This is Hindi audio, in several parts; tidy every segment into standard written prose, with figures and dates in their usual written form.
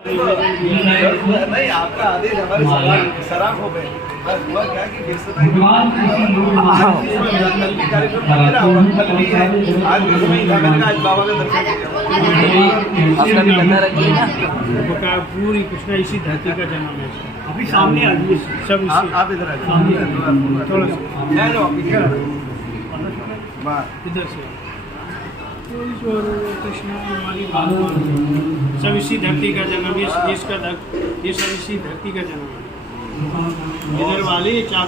नहीं, आपका आदेश हमारे सराफ हो गए। हुआ क्या कि आज बाबा का दर्शन पूरी कृष्णा इसी धरती का जन्म है। अभी सामने आ गई सब। आप इधर थोड़ा सा इधर से कृष्णा हमारी सब इसी धरती का जन्म, इस देश का ये सब इसी धरती का जन्म है। इधर वाले चार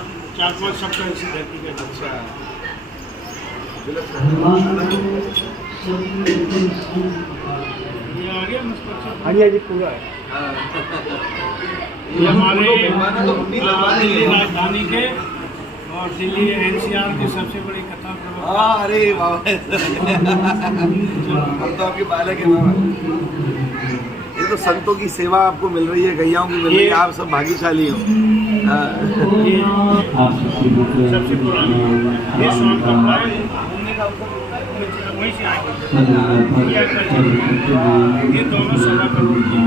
पांच सब का इसी धरती का जन्म। ये आ गया हाँ जी पूरा है। ये हमारे दिल्ली राजधानी के और दिल्ली NCR के सबसे बड़ी कथा प्रवक्ता। अरे बाबा हम तो आपके बालक हैं बाबा। ये तो संतों की सेवा आपको मिल रही है, गैयाओं की मिल रही है, आप सब भाग्यशाली हो। सबसे पुरानी ये स्वामी का घूमने का वहीं से आएंगे। ये दोनों 1.25 करोड़ की।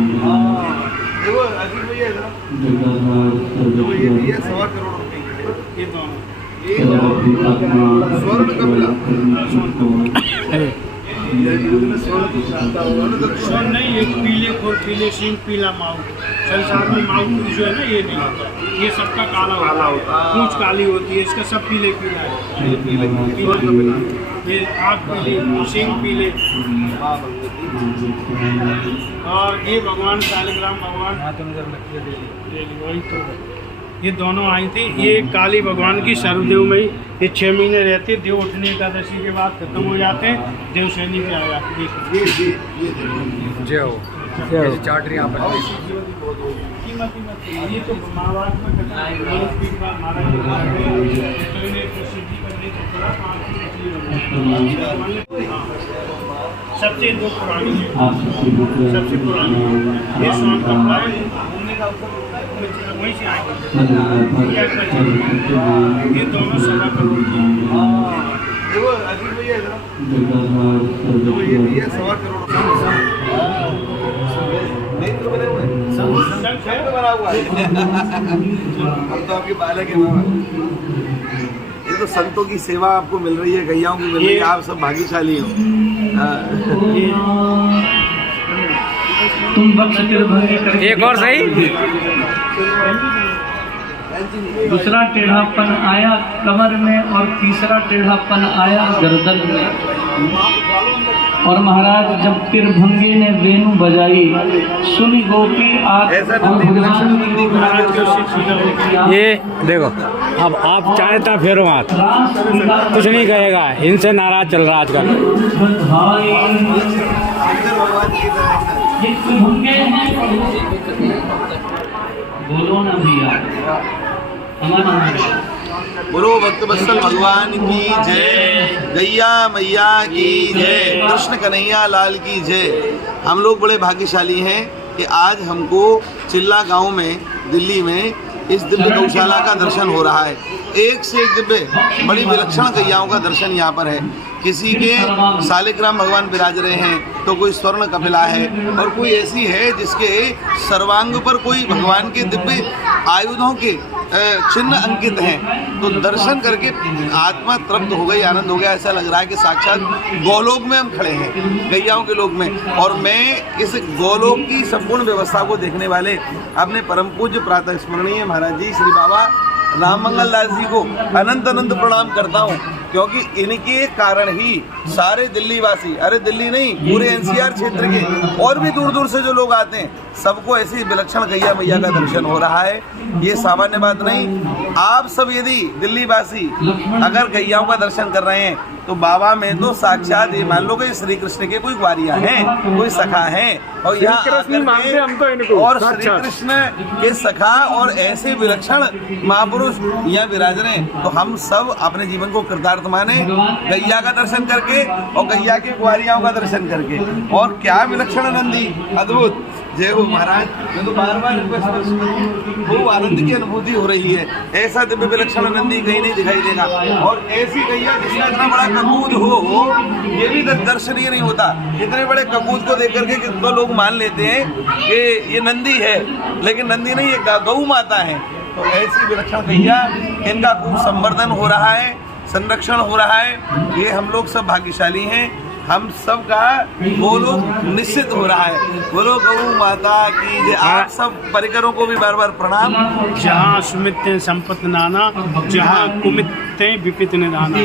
देखो अजीब भैया इधर देखो, ये 1.25 करोड़ रुपए की। ये दोनों स्वर्ण का मिला। स्वर्ण नहीं, ये पीले खोर, पीले सिंह, पीला माऊ। संसार में माऊ जो है ना, ये नहीं होता, ये सबका काला होता है। पूंछ काली होती है, इसका सब पीले पीला है। ये आँख पीली, सिंह पीले। और ये भगवान शालिग्राम भगवान वही तो ये दोनों आई थी। ये काली भगवान की सर्वदेव में ही ये 6 महीने रहते। देव उठने एकादशी के बाद खत्म हो जाते हैं, देव सैनी पे आ जाते। जय हो चाट रही यहाँ पर। ये तो महाभारत में सबसे दो पुरानी है, सबसे पुरानी ये स्वामी का घूमने का वहीं से आएंगे। ये दोनों 1.25 करोड़ की। देखो अजीब भैया इधर देखो, ये 1.25 करोड़ नेत्र बने हुए सब बना हुआ है। हम तो आपके बालक हैं बाबा। ये तो संतों की सेवा आपको मिल रही है, गैयाओं की मिल रही है, आप सब भाग्यशाली हो। एक और सही। दूसरा टेढ़ापन आया कमर में और तीसरा टेढ़ापन आया गर्दन में। और महाराज जब तिरभंगे ने वेणु बजाई, सुनी गोपी ये देखो, अब आप चाहे तो फेरो हाथ, कुछ नहीं कहेगा, इनसे नाराज चल रहा आजकल। बोलो ना भैया, बोलो भक्तवत्सल भगवान की जय, गैया मैया की जय, कृष्ण कन्हैया लाल की जय। हम लोग बड़े भाग्यशाली हैं कि आज हमको चिल्ला गांव में दिल्ली में इस दिव्य गौशाला का दर्शन हो रहा है। एक से एक दिव्य बड़ी विलक्षण गैयाओं का दर्शन यहाँ पर है। किसी के शालिग्राम भगवान विराज रहे हैं, तो कोई स्वर्ण कपिला है, और कोई ऐसी है जिसके सर्वांग पर कोई भगवान के दिव्य आयुधों के चिन्ह अंकित हैं। तो दर्शन करके आत्मा तृप्त हो गई, आनंद हो गया। ऐसा लग रहा है कि साक्षात गोलोक में हम खड़े हैं, गैयाओं के लोक में। और मैं इस गोलोक की संपूर्ण व्यवस्था को देखने वाले अपने परम पूज्य प्रातः स्मरणीय महाराज जी श्री बाबा राम मंगल दास जी को अनंत अनंत प्रणाम करता हूँ, क्योंकि इनके कारण ही सारे दिल्ली वासी, अरे दिल्ली नहीं पूरे NCR क्षेत्र के और भी दूर दूर से जो लोग आते हैं, सबको ऐसी विलक्षण गैया मैया का दर्शन हो रहा है। ये सामान्य बात नहीं। आप सब यदि दिल्ली वासी अगर गैयाओं का दर्शन कर रहे हैं, तो बाबा में तो साक्षात ये मान लो कि श्री कृष्ण के कोई ग्वारियां हैं, कोई सखा हैं, और यहाँ और श्री कृष्ण के सखा और ऐसे विलक्षण महापुरुष यहाँ विराज रहे हैं। तो हम सब अपने जीवन को कृतार्थ माने, गैया का दर्शन करके और गैया के ग्वारियाओं का दर्शन करके। और क्या विलक्षण नंदी, अद्भुत। जय हो महाराज। मैं तो बार बार रिक्वेस्ट कर रहा हूं, खूब आनंद की अनुभूति हो रही है। ऐसा दिव्य विलक्षण नंदी कहीं नहीं दिखाई देगा, और ऐसी गैया जिसका इतना बड़ा कपूत हो ये भी दर्शनीय नहीं होता। इतने बड़े कपूत को देख करके कितने लोग मान लेते हैं कि ये नंदी है, लेकिन नंदी नहीं, ये गौ माता है। तो ऐसी विलक्षण गैया, इनका खूब संवर्धन हो रहा है, संरक्षण हो रहा है। ये हम लोग सब भाग्यशाली हैं, हम सब का बोलो निश्चित हो रहा है। बोलो गौ माता की जय। आप सब परिकरों को भी बार बार प्रणाम। जहाँ सुमित संपत्ति नाना, जहाँ कुमित विपित निधाना।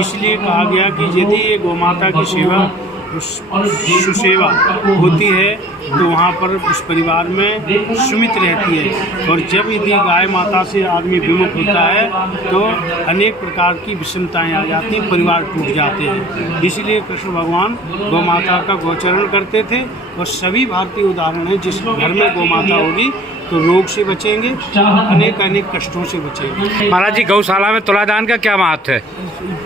इसलिए कहा गया कि यदि ये गौ माता की सेवा सुसेवा होती है तो वहाँ पर उस परिवार में सुमित रहती है, और जब यदि गाय माता से आदमी विमुख होता है तो अनेक प्रकार की विषमताएं आ जाती हैं, परिवार टूट जाते हैं। इसलिए कृष्ण भगवान गौ माता का गोचरण करते थे, और सभी भारतीय उदाहरण हैं, जिस घर में गौ माता होगी तो रोग से बचेंगे, अनेक अनेक कष्टों से बचेंगे। महाराज जी, गौशाला में तुलादान का क्या महत्व है?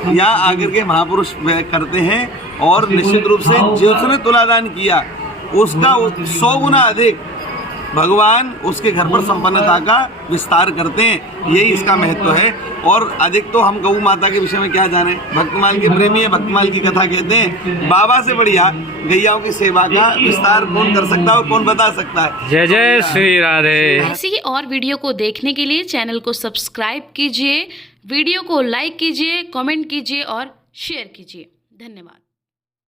यहाँ आकर के महापुरुष करते हैं, और निश्चित रूप से जिसने तुलादान किया उसका 100 गुना अधिक भगवान उसके घर पर संपन्नता का विस्तार करते हैं। यही इसका महत्व है। और अधिक तो हम गौ माता के विषय में क्या जाने, भक्तमाल के प्रेमी है, भक्तमाल की कथा कहते हैं। बाबा से बढ़िया गैयाओं की सेवा का विस्तार कौन कर सकता है और कौन बता सकता है। जय जय श्री राधे। ऐसी ही और वीडियो को देखने के लिए चैनल को सब्सक्राइब कीजिए, वीडियो को लाइक कीजिए, कमेंट कीजिए और शेयर कीजिए। धन्यवाद।